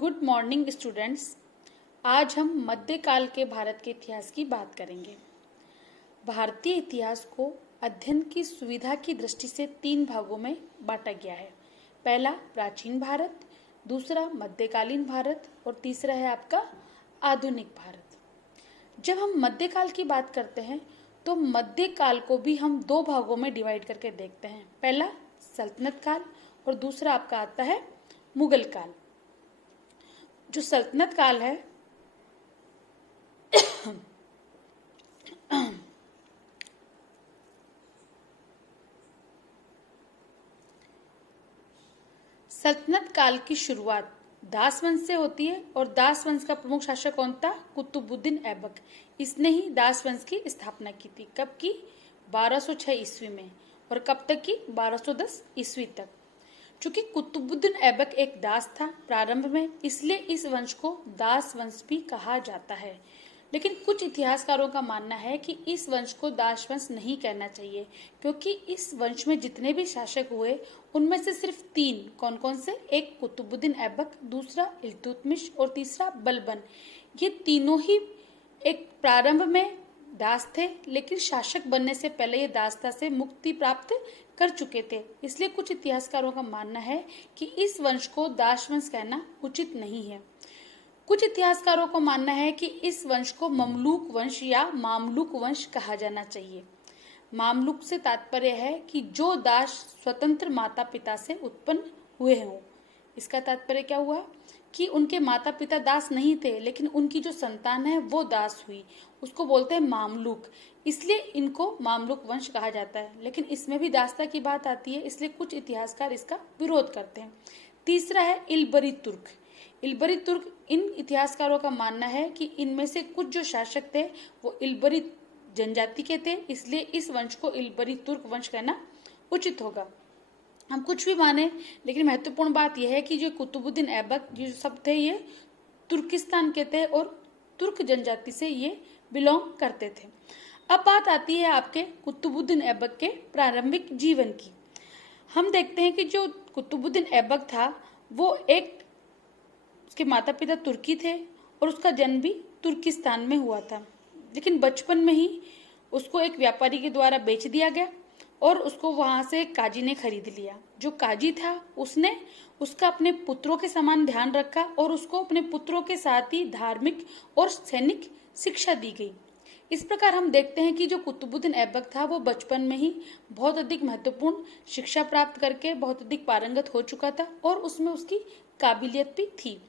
Good morning students. आज हम मध्यकाल के भारत के इतिहास की बात करेंगे। भारतीय इतिहास को अध्ययन की सुविधा की दृष्टि से 3 भागों में बांटा गया है। पहला प्राचीन भारत, दूसरा मध्यकालीन भारत और तीसरा है आपका आधुनिक भारत। जब हम मध्यकाल की बात करते हैं तो मध्यकाल को भी हम 2 भागों में डिवाइड करके देखते हैं। पहला सल्तनत काल और दूसरा आपका आता है मुगल काल। जो सल्तनत काल है सल्तनत काल की शुरुआत दास वंश से होती है और दास वंश का प्रमुख शासक कौन था? कुतुबुद्दीन ऐबक। इसने ही दास वंश की स्थापना की थी। कब की? 1206 ईस्वी में। और कब तक की? 1210 ईस्वी तक। चूंकि कुतुबुद्दीन ऐबक एक दास था प्रारंभ में, इसलिए इस वंश को दास वंश भी कहा जाता है। लेकिन कुछ इतिहासकारों का मानना है कि इस वंश को दास वंश नहीं कहना चाहिए, क्योंकि इस वंश में जितने भी शासक हुए उनमें से सिर्फ 3 कौन कौन से? एक कुतुबुद्दीन ऐबक, दूसरा इल्तुतमिश और तीसरा बलबन। ये तीनों ही एक प्रारंभ में दास थे, लेकिन शासक बनने से पहले ये दासता से मुक्ति प्राप्त कर चुके थे। इसलिए कुछ इतिहासकारों का मानना है कि इस वंश को दास वंश कहना उचित नहीं है। कुछ इतिहासकारों को मानना है कि इस वंश को ममलूक वंश या मामलुक वंश कहा जाना चाहिए। मामलुक से तात्पर्य है कि जो दास स्वतंत्र माता पिता से उत्पन्न हुए हों। इसका तात्पर्य क्या हुआ कि उनके माता पिता दास नहीं थे, लेकिन उनकी जो संतान है वो दास हुई, उसको बोलते हैं मामलुक। इसलिए इनको मामलुक वंश कहा जाता है। लेकिन इसमें भी दासता की बात आती है, इसलिए कुछ इतिहासकार इसका विरोध करते हैं। तीसरा है इल्बरी तुर्क। इल्बरी तुर्क, इन इतिहासकारों का मानना है कि इनमें से कुछ जो शासक थे वो इल्बरी जनजाति के थे, इसलिए इस वंश को इल्बरी तुर्क वंश कहना उचित होगा। हम कुछ भी माने, लेकिन महत्वपूर्ण बात यह है कि जो कुतुबुद्दीन ऐबक जो सब थे ये तुर्किस्तान के थे और तुर्क जनजाति से ये बिलोंग करते थे। अब बात आती है आपके कुतुबुद्दीन ऐबक के प्रारंभिक जीवन की। हम देखते हैं कि जो कुतुबुद्दीन ऐबक था वो उसके माता पिता तुर्की थे और उसका जन्म भी तुर्किस्तान में हुआ था। लेकिन बचपन में ही उसको एक व्यापारी के द्वारा बेच दिया गया और उसको वहां से एक काजी ने खरीद लिया। जो काजी था उसने उसका अपने पुत्रों के समान ध्यान रखा और उसको अपने पुत्रों के साथ ही धार्मिक और सैनिक शिक्षा दी गई। इस प्रकार हम देखते हैं कि जो कुतुबुद्दीन ऐबक था वो बचपन में ही बहुत अधिक महत्वपूर्ण शिक्षा प्राप्त करके बहुत अधिक पारंगत हो चुका था और उसमें उसकी काबिलियत भी थी।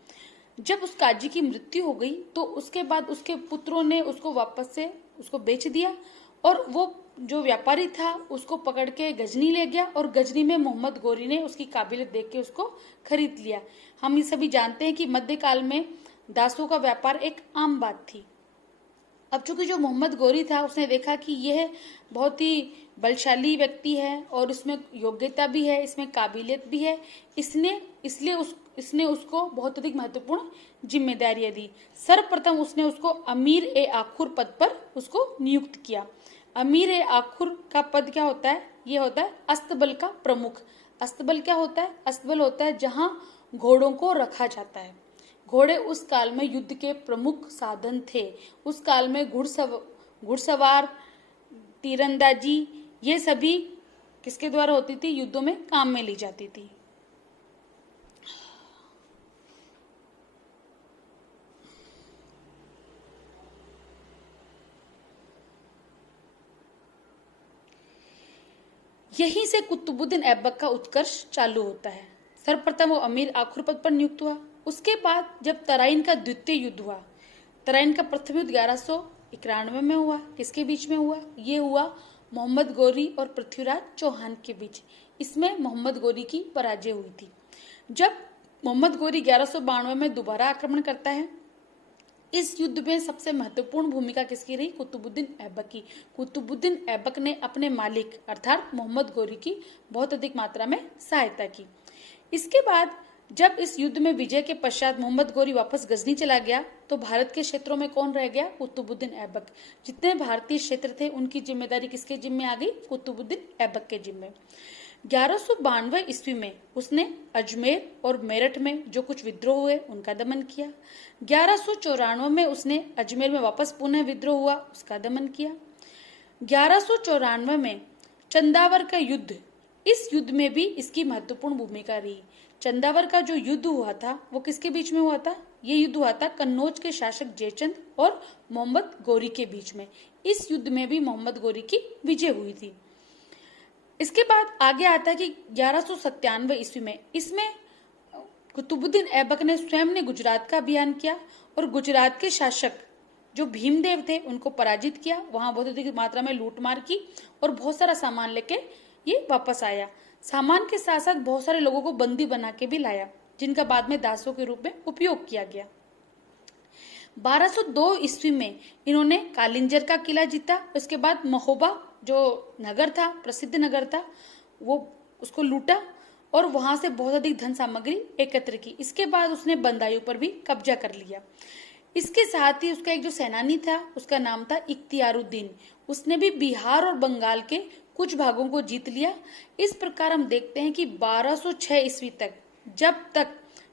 जब उस काजी की मृत्यु हो गई तो उसके बाद उसके पुत्रों ने उसको वापस से उसको बेच दिया और वो जो व्यापारी था उसको पकड़ के गजनी ले गया और गजनी में मोहम्मद गोरी ने उसकी काबिलियत देख के उसको खरीद लिया। हम ये सभी जानते हैं कि मध्यकाल में दासों का व्यापार एक आम बात थी। अब चूंकि जो मोहम्मद गोरी था उसने देखा कि यह बहुत ही बलशाली व्यक्ति है और इसमें योग्यता भी है, इसमें काबिलियत भी है, इसने उसको बहुत अधिक महत्वपूर्ण जिम्मेदारियां दी। सर्वप्रथम उसने उसको अमीर ए आखुर पद पर उसको नियुक्त किया। अमीर ए आखुर का पद क्या होता है? ये होता है अस्तबल का प्रमुख। अस्तबल क्या होता है? अस्तबल होता है जहां घोड़ों को रखा जाता है। घोड़े उस काल में युद्ध के प्रमुख साधन थे। उस काल में घुड़सवार, तीरंदाजी, ये सभी किसके द्वारा होती थी? युद्धों में काम में ली जाती थी। यहीं से कुतुबुद्दीन ऐबक का उत्कर्ष चालू होता है। सर्वप्रथम वो अमीर आखुर पद पर नियुक्त हुआ। उसके बाद जब तराइन का द्वितीय युद्ध हुआ, तराइन का प्रथम युद्ध 1191 में हुआ। किसके बीच में हुआ? ये हुआ मोहम्मद गोरी और पृथ्वीराज चौहान के बीच। इसमें मोहम्मद गोरी की पराजय हुई थी। जब मोहम्मद गोरी 1192 में दोबारा आक्रमण करता है, इस युद्ध में सबसे महत्वपूर्ण भूमिका किसकी रही? कुतुबुद्दीन ऐबक की। कुतुबुद्दीन ऐबक ने अपने मालिक अर्थात मोहम्मद गोरी की बहुत अधिक मात्रा में सहायता की। इसके बाद जब इस युद्ध में विजय के पश्चात मोहम्मद गोरी वापस गजनी चला गया तो भारत के क्षेत्रों में कौन रह गया? कुतुबुद्दीन ऐबक। जितने भारतीय क्षेत्र थे उनकी जिम्मेदारी किसके जिम्मे आ गई? कुतुबुद्दीन ऐबक के जिम्मे। 1192 ईस्वी में उसने अजमेर और मेरठ में जो कुछ विद्रोह हुए उनका दमन किया। 1194 में उसने अजमेर में वापस पुनः विद्रोह हुआ, उसका दमन किया। 1194 में चंदावर का युद्ध, इस युद्ध में भी इसकी महत्वपूर्ण भूमिका रही। चंदावर का जो युद्ध हुआ था वो किसके बीच में हुआ था? ये युद्ध हुआ था कन्नौज के शासक जयचंद और मोहम्मद गोरी के बीच में। इस युद्ध में भी मोहम्मद गोरी की विजय हुई थी। इसके बाद आगे आता है कि 1197 ईस्वी में इसमें कुतुबुद्दीन ऐबक ने स्वयं ने गुजरात का अभियान किया और गुजरात के शासक जो भीमदेव थे उनको पराजित किया, वहां बहुत अधिक मात्रा में लूटमार की और बहुत सारा सामान लेके ये वापस आया। सामान के साथ साथ बहुत सारे लोगों को बंदी बना के भी लाया, जिनका बाद में दासों के रूप में उपयोग किया गया। 1202 ईस्वी में इन्होंने कालिंजर का किला जीता। उसके बाद महोबा जो नगर था, प्रसिद्ध नगर था, वो उसको लूटा और वहां से बहुत अधिक धन सामग्री एकत्र की। इसके बाद उसने बंदायूं पर भी कब्जा कर लिया। इसके साथ ही उसका एक जो सेनानी था उसका नाम था इख्तियारुद्दीन, उसने भी बिहार और बंगाल के कुछ भागों को जीत लिया। इस प्रकार हम देखते हैं कि 1206 ईस्वी तक, जब तक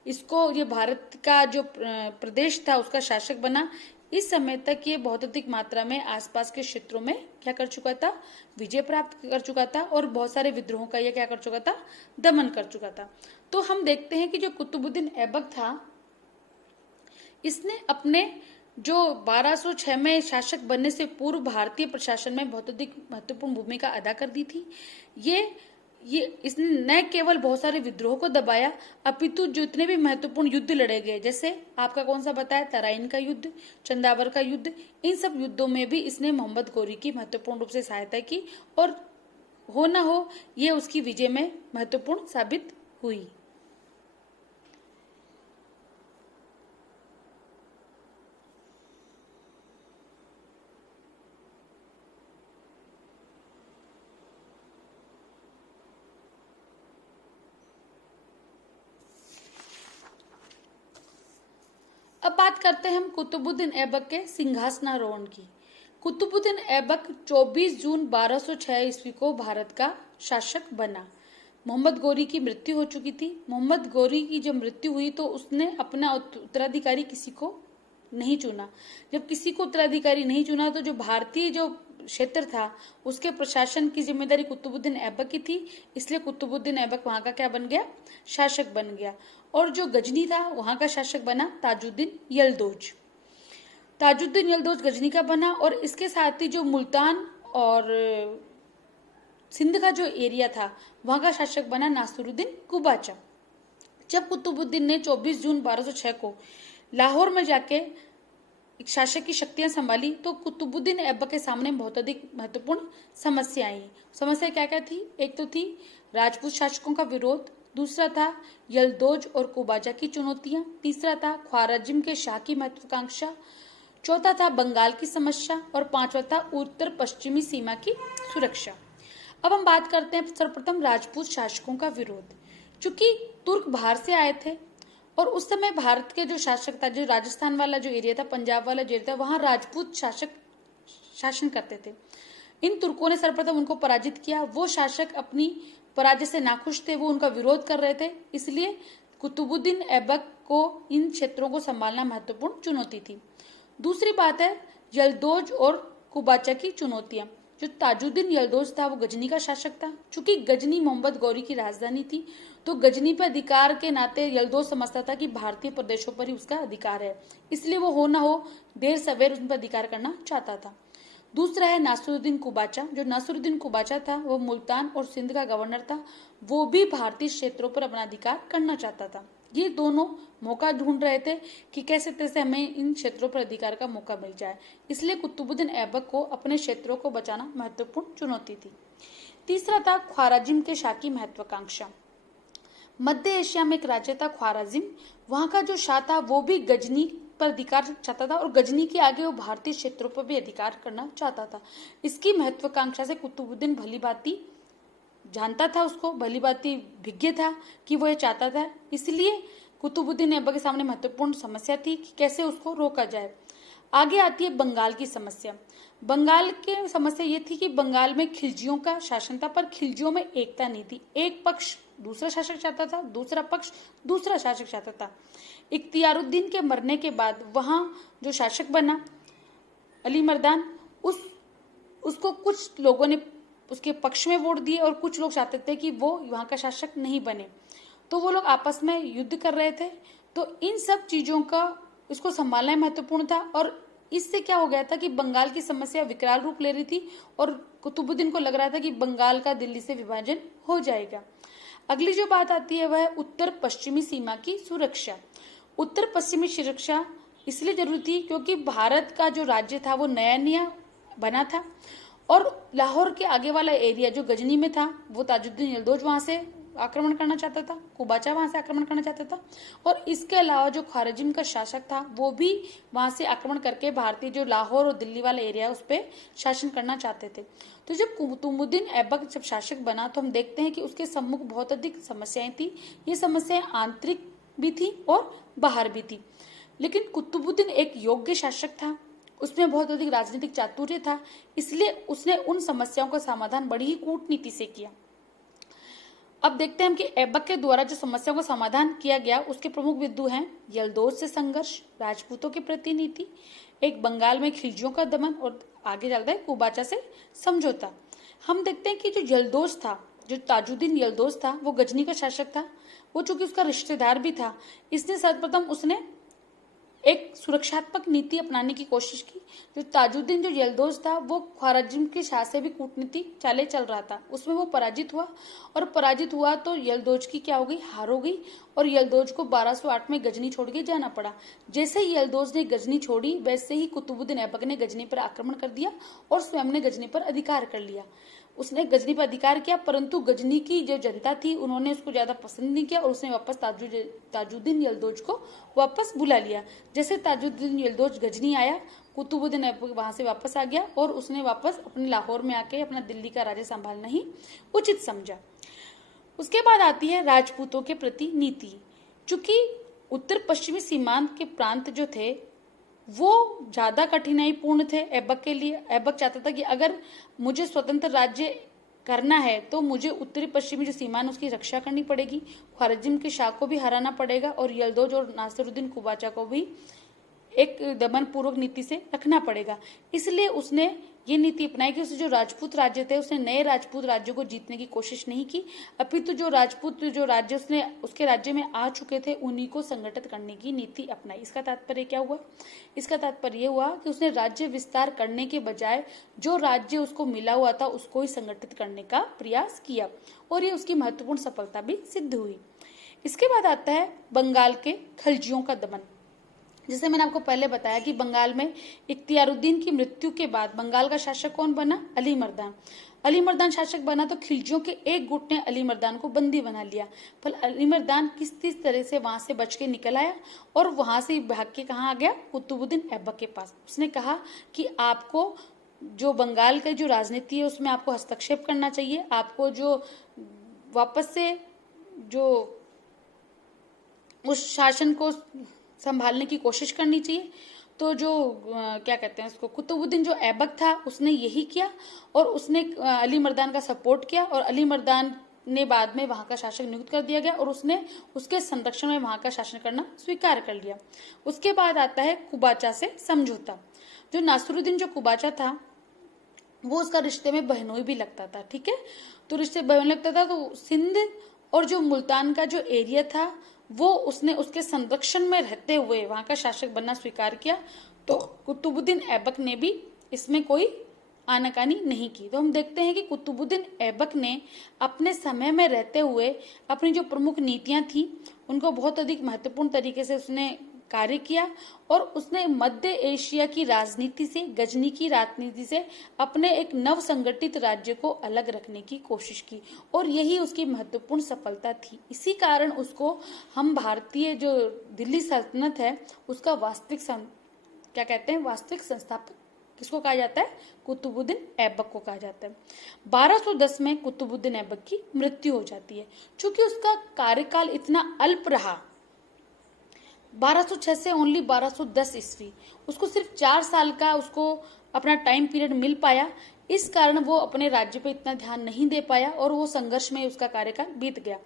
इसको ये भारत का जो प्रदेश था उसका शासक बना, इस समय तक ये बहुत अधिक मात्रा में आसपास के क्षेत्रों में क्या कर चुका था? विजय प्राप्त कर चुका था और बहुत सारे विद्रोहों का ये क्या कर चुका था? दमन कर चुका था। तो हम देखते हैं कि जो कुतुबुद्दीन ऐबक था, इसने अपने जो 1206 में शासक बनने से पूर्व भारतीय प्रशासन में बहुत अधिक महत्वपूर्ण भूमिका अदा कर दी थी। ये इसने न केवल बहुत सारे विद्रोह को दबाया, अपितु जो इतने भी महत्वपूर्ण युद्ध लड़े गए, जैसे आपका कौन सा बताया, तराइन का युद्ध, चंदावर का युद्ध, इन सब युद्धों में भी इसने मोहम्मद गोरी की महत्वपूर्ण रूप से सहायता की और हो न हो ये उसकी विजय में महत्वपूर्ण साबित हुई। अब बात करते हैं हम कुतुबुद्दीन ऐबक के सिंहासनारोहण की। कुतुबुद्दीन ऐबक 24 जून 1206 ईस्वी को भारत का शासक बना। मोहम्मद गोरी की मृत्यु हो चुकी थी। मोहम्मद गोरी की जब मृत्यु हुई तो उसने अपना उत्तराधिकारी किसी को नहीं चुना। जब किसी को उत्तराधिकारी नहीं चुना तो जो भारतीय जो क्षेत्र था उसके प्रशासन की जिम्मेदारी कुतुबुद्दीन ऐबक की थी, इसलिए कुतुबुद्दीन ऐबक वहां का क्या बन गया? शासक बन गया। और जो गजनी था वहां का शासक बना ताजुद्दीन यलदौज। ताजुद्दीन यलदौज गजनी का बना और इसके साथ ही जो मुल्तान और सिंध का जो एरिया था वहां का शासक बना नासिरुद्दीन कुबाचा। जब कुतुबुद्दीन ने 24 जून 1206 को लाहौर में जाके एक शासक की शक्तियां संभाली तो कुतुबुद्दीन ऐबक के सामने बहुत अधिक महत्वपूर्ण समस्या आई। समस्या क्या क्या थी? एक तो थी राजपूत शासकों का विरोध, दूसरा था यलदौज और कुबाचा की चुनौतियां, तीसरा था ख्वारिज्म के शाह की महत्वाकांक्षा, चौथा था बंगाल की समस्या और पांचवा था उत्तर पश्चिमी सीमा की सुरक्षा। अब हम बात करते हैं सर्वप्रथम राजपूत शासकों का विरोध। चूंकि तुर्क बाहर से आए थे और उस समय भारत के जो शासक था, जो राजस्थान वाला जो एरिया था, पंजाब वाला जो एरिया था, वहां राजपूत शासक शासन करते थे। इन तुर्कों ने सर्वप्रथम उनको पराजित किया। वो शासक अपनी पराजय से नाखुश थे, वो उनका विरोध कर रहे थे, इसलिए कुतुबुद्दीन ऐबक को इन क्षेत्रों को संभालना महत्वपूर्ण चुनौती थी। दूसरी बात है यलदौज और कुबाचा की चुनौतियां। जो ताजुद्दीन यलदौज था वो गजनी का शासक था। चूंकि गजनी मोहम्मद गौरी की राजधानी थी तो गजनी पर अधिकार के नाते यलदौज समझता था कि भारतीय प्रदेशों पर ही उसका अधिकार है, इसलिए वो हो ना हो देर सवेर उन पर अधिकार करना चाहता था। दूसरा है नासिरुद्दीन कुबाचा। जो नासिरुद्दीन कुबाचा था वो मुल्तान और सिंध का गवर्नर था, वो भी भारतीय क्षेत्रों पर अपना अधिकार करना चाहता था। ये दोनों मौका ढूंढ रहे थे कि कैसे तैसे हमें इन क्षेत्रों पर अधिकार का मौका मिल जाए, इसलिए कुतुबुद्दीन ऐबक को अपने क्षेत्रों को बचाना महत्वपूर्ण चुनौती थी। तीसरा था ख्वारिज्म के शाह की महत्वाकांक्षा। मध्य एशिया में एक राज्य था ख्वारिज्म, वहां का जो शाह था वो भी गजनी पर अधिकार चाहता था और गजनी के आगे वो भारतीय क्षेत्रों पर भी अधिकार करना चाहता था। इसकी महत्वाकांक्षा से कुतुबुद्दीन भली भांति जानता था, उसको भली भांति विज्ञ था कि वो ये चाहता था, इसलिए कुतुबुद्दीन ऐबक के सामने महत्वपूर्ण समस्या थी कि कैसे उसको रोका जाए। आगे आती है बंगाल की समस्या। बंगाल की समस्या ये थी कि बंगाल में खिलजियों का शासन था, पर खिलजियों में एकता नहीं थी। एक पक्ष दूसरा शासक चाहता था, दूसरा पक्ष दूसरा शासक चाहता था। इख्तियारुद्दीन के मरने के बाद वहां जो शासक बना अली मर्दान, उसको कुछ लोगों ने उसके पक्ष में वोट दिए और कुछ लोग चाहते थे कि वो वहां का शासक नहीं बने। तो वो लोग आपस में युद्ध कर रहे थे। तो इन सब चीजों का इसको संभालना महत्वपूर्ण था, और इससे क्या हो गया था कि बंगाल की समस्या विकराल रूप ले रही थी और कुतुबुद्दीन को लग रहा था कि बंगाल का दिल्ली से विभाजन हो जाएगा। अगली जो बात आती है वह है उत्तर पश्चिमी सीमा की सुरक्षा। उत्तर पश्चिमी सुरक्षा इसलिए जरूरी थी क्योंकि भारत का जो राज्य था वो नया नया बना था, और लाहौर के आगे वाला एरिया जो गजनी में था वो ताजुद्दीन यलदौज वहां से आक्रमण करना चाहता था, कुबाचा वहां से आक्रमण करना चाहता था, और इसके अलावा जो ख्वारिज्म का शासक था वो भी वहां से आक्रमण करके भारतीय जो लाहौर और दिल्ली वाला एरिया है उस पर शासन करना चाहते थे। तो जब कुतुबुद्दीन ऐबक जब शासक बना तो हम देखते हैं कि उसके सम्मुख बहुत अधिक समस्याएं थी। ये समस्याएं आंतरिक भी थी और बाहर भी थी, लेकिन कुतुबुद्दीन एक योग्य शासक था, उसमें बहुत अधिक राजनीतिक चातुर्य था, इसलिए उसने उन समस्याओं का समाधान बड़ी ही कूटनीति से किया। अब देखते हैं कि ऐबक के द्वारा जो समस्याओं का समाधान किया गया उसके प्रमुख बिंदु हैं यलदौज से संघर्ष, राजपूतों के प्रति नीति, एक बंगाल में खिलजियों का दमन, और आगे चलता है कुबाचा से समझौता। हम देखते हैं कि जो यलदौज था, जो ताजुद्दीन यलदौज था, वो गजनी का शासक था। वो चूंकि उसका रिश्तेदार भी था, इसने सर्वप्रथम उसने एक सुरक्षात्मक नीति अपनाने की कोशिश की। जो ताजुद्दीन जो यलदौज था वो ख्वारिज्म के शाह से भी कूटनीति चाले चल रहा था, उसमें वो पराजित हुआ, और पराजित हुआ तो यलदौज की क्या हो गई, हार हो गई, और यलदौज को 1208 में गजनी छोड़ के जाना पड़ा। जैसे ही यलदौज ने गजनी छोड़ी वैसे ही कुतुबुद्दीन ऐबक ने गजनी पर आक्रमण कर दिया और स्वयं ने गजनी पर अधिकार कर लिया। उसने गजनी पर अधिकार किया, परंतु गजनी की जो जनता थी उन्होंने उसको ज्यादा पसंद नहीं किया और उसने वापस ताजुद्दीन यलदौज को वापस बुला लिया। जैसे ताजुद्दीन यलदौज गजनी आया, कुतुबुद्दीन ऐबक वहां से वापस आ गया और उसने वापस अपने लाहौर में आके अपना दिल्ली का राज्य संभालना ही उचित समझा। उसके बाद आती है राजपूतों के प्रति नीति। चूंकि उत्तर पश्चिमी सीमांत के प्रांत जो थे वो ज्यादा कठिनाईपूर्ण थे ऐबक के लिए। ऐबक चाहता था कि अगर मुझे स्वतंत्र राज्य करना है तो मुझे उत्तरी पश्चिमी जो सीमा है उसकी रक्षा करनी पड़ेगी, ख्वारिज्म के शाह को भी हराना पड़ेगा और यलदौज और नासिरुद्दीन कुबाचा को भी एक दमन पूर्वक नीति से रखना पड़ेगा। इसलिए उसने ये नीति अपनाई कि उसने जो राजपूत राज्य थे उसने नए राजपूत राज्यों को जीतने की कोशिश नहीं की, अपितु जो राजपूत जो राज्य उसने उसके राज्य में आ चुके थे उन्हीं को संगठित करने की नीति अपनाई। इसका तात्पर्य क्या हुआ? इसका तात्पर्य ये हुआ कि उसने राज्य विस्तार करने के बजाय जो राज्य उसको मिला हुआ था उसको ही संगठित करने का प्रयास किया, और ये उसकी महत्वपूर्ण सफलता भी सिद्ध हुई। इसके बाद आता है बंगाल के खलजियों का दमन। जैसे मैंने आपको पहले बताया कि बंगाल में इख्तियारुद्दीन की मृत्यु के बाद बंगाल का शासक कौन बना? अली मर्दान। अली मर्दान शासक बना तो खिलजियों के एक गुट ने अली मर्दान को बंदी बना लिया, पर अली मर्दान किस तरह से वहां से बच के निकल आया और वहां से भाग के कहाँ आ गया? कुतुबुद्दीन ऐबक के पास। उसने कहा कि आपको जो बंगाल का जो राजनीति है उसमें आपको हस्तक्षेप करना चाहिए, आपको जो वापस से जो उस शासन को संभालने की कोशिश करनी चाहिए। तो जो क्या कहते हैं उसको, कुतुबुद्दीन जो ऐबक था उसने यही किया और उसने अली मर्दान का सपोर्ट किया, और अली मर्दान ने बाद में वहां का शासक नियुक्त कर दिया गया और उसने उसके संरक्षण में वहां का शासन करना स्वीकार कर लिया। उसके बाद आता है कुबाचा से समझौता। जो नासिरुद्दीन जो कुबाचा था वो उसका रिश्ते में बहनोई भी लगता था, ठीक है, तो रिश्ते बहनोई लगता था, तो सिंध और जो मुल्तान का जो एरिया था वो उसने उसके संरक्षण में रहते हुए वहां का शासक बनना स्वीकार किया। तो कुतुबुद्दीन ऐबक ने भी इसमें कोई आनाकानी नहीं की। तो हम देखते हैं कि कुतुबुद्दीन ऐबक ने अपने समय में रहते हुए अपनी जो प्रमुख नीतियां थी उनको बहुत अधिक महत्वपूर्ण तरीके से उसने कार्य किया, और उसने मध्य एशिया की राजनीति से, गजनी की राजनीति से अपने एक नव संगठित राज्य को अलग रखने की कोशिश की, और यही उसकी महत्वपूर्ण सफलता थी। इसी कारण उसको हम भारतीय जो दिल्ली सल्तनत है उसका वास्तविक क्या कहते हैं, वास्तविक संस्थापक किसको कहा जाता है? कुतुबुद्दीन ऐबक को कहा जाता है। 1210 में कुतुबुद्दीन ऐबक की मृत्यु हो जाती है। चूंकि उसका कार्यकाल इतना अल्प रहा 1206 से ओनली 1210 ईस्वी, उसको सिर्फ 4 साल का उसको अपना टाइम पीरियड मिल पाया। इस कारण वो अपने राज्य पे इतना ध्यान नहीं दे पाया और वो संघर्ष में उसका कार्यकाल बीत गया।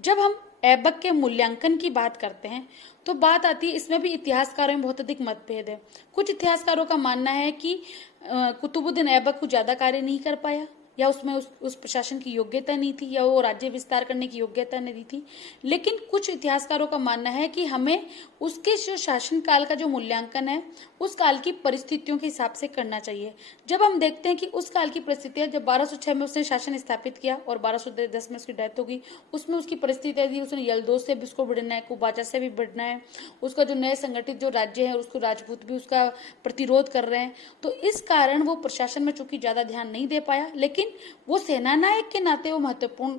जब हम ऐबक के मूल्यांकन की बात करते हैं तो बात आती है, इसमें भी इतिहासकारों में बहुत अधिक मतभेद है। कुछ इतिहासकारों का मानना है कि कुतुबुद्दीन ऐबक को ज्यादा कार्य नहीं कर पाया, या उसमें उस प्रशासन की योग्यता नहीं थी, या वो राज्य विस्तार करने की योग्यता नहीं थी। लेकिन कुछ इतिहासकारों का मानना है कि हमें उसके जो शासन काल का जो मूल्यांकन है उस काल की परिस्थितियों के हिसाब से करना चाहिए। जब हम देखते हैं कि उस काल की परिस्थितियां, जब 1206 में उसने शासन स्थापित किया और 1210 में उसकी डेथ हो गई, उसमें उसकी परिस्थितियां थी, उसने यलदोस से भी उसको भिड़ना है, कुबाचा से भी भिड़ना है, उसका जो नए संगठित जो राज्य है उसको राजपूत भी उसका प्रतिरोध कर रहे हैं। तो इस कारण वो प्रशासन में चूंकि ज्यादा ध्यान नहीं दे पाया, लेकिन वो सेनानायक के नाते वो महत्वपूर्ण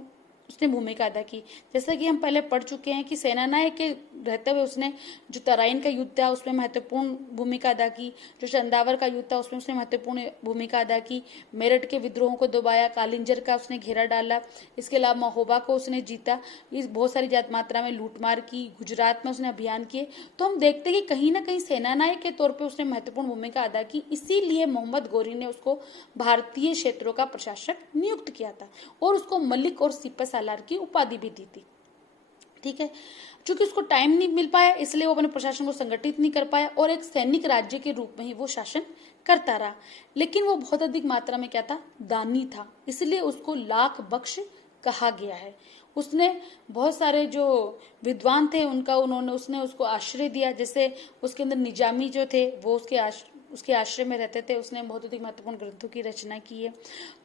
उसने भूमिका अदा की। जैसा कि हम पहले पढ़ चुके हैं कि सेनानायक के रहते हुए उसने जो तराइन का युद्ध था उसमें महत्वपूर्ण भूमिका अदा की, जो चंदावर का युद्ध था उसमें उसने महत्वपूर्ण भूमिका अदा की, मेरठ के विद्रोहों को दबाया, कालिंजर का उसने घेरा डाला, इसके अलावा महोबा को उसने जीता, इस बहुत सारी ज्यादा मात्रा में लूटमार की, गुजरात में उसने अभियान किए। तो हम देखते हैं कि कहीं ना कहीं सेनानायक के तौर पर उसने महत्वपूर्ण भूमिका अदा की, इसीलिए मोहम्मद गौरी ने उसको भारतीय क्षेत्रों का प्रशासक नियुक्त किया था और उसको मलिक और सिपह सालार की उपाधि भी दी थी। ठीक है, चूंकि उसको टाइम नहीं मिल पाया इसलिए वो अपने प्रशासन को संगठित नहीं कर पाया और एक सैनिक राज्य के रूप में ही वो शासन करता रहा। लेकिन वो बहुत अधिक मात्रा में क्या था, दानी था, इसलिए उसको लाख बख्श कहा गया है। उसने बहुत सारे जो विद्वान थे उसने उसको आश्रय दिया। जैसे उसके अंदर निजामी जो थे वो उसके आश्रय में रहते थे। उसने बहुत अधिक महत्वपूर्ण ग्रंथों की रचना की है।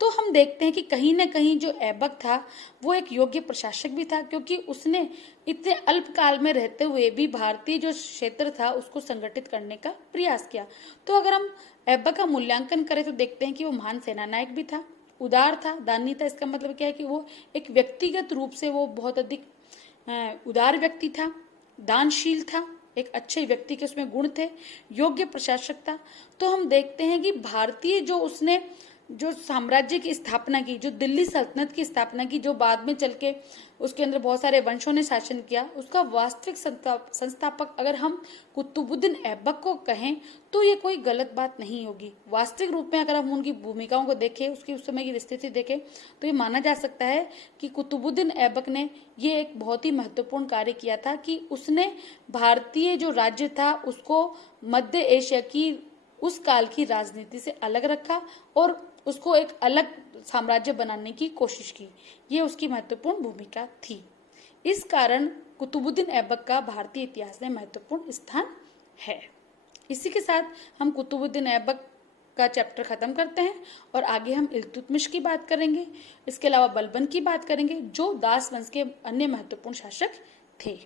तो हम देखते हैं कि कहीं ना कहीं जो ऐबक था वो एक योग्य प्रशासक भी था, क्योंकि उसने इतने अल्प काल में रहते हुए भी भारतीय जो क्षेत्र था उसको संगठित करने का प्रयास किया। तो अगर हम ऐबक का मूल्यांकन करें तो देखते हैं कि वो महान सेनानायक भी था, उदार था, दानी था। इसका मतलब क्या है कि वो एक व्यक्तिगत रूप से वो बहुत अधिक उदार व्यक्ति था, दानशील था, एक अच्छे व्यक्ति के उसमें गुण थे, योग्य प्रशासक था। तो हम देखते हैं कि भारतीय जो उसने जो साम्राज्य की स्थापना की, जो दिल्ली सल्तनत की स्थापना की, जो बाद में चल के उसके अंदर बहुत सारे वंशों ने शासन किया, उसका वास्तविक संस्थापक अगर हम कुतुबुद्दीन ऐबक को कहें तो ये कोई गलत बात नहीं होगी। वास्तविक रूप में अगर हम उनकी भूमिकाओं को देखें, उसकी उस समय की स्थिति देखें, तो ये माना जा सकता है कि कुतुबुद्दीन ऐबक ने ये एक बहुत ही महत्वपूर्ण कार्य किया था कि उसने भारतीय जो राज्य था उसको मध्य एशिया की उस काल की राजनीति से अलग रखा और उसको एक अलग साम्राज्य बनाने की कोशिश की। ये उसकी महत्वपूर्ण भूमिका थी। इस कारण कुतुबुद्दीन ऐबक का भारतीय इतिहास में महत्वपूर्ण स्थान है। इसी के साथ हम कुतुबुद्दीन ऐबक का चैप्टर खत्म करते हैं और आगे हम इल्तुतमिश की बात करेंगे। इसके अलावा बलबन की बात करेंगे जो दास वंश के अन्य महत्वपूर्ण शासक थे।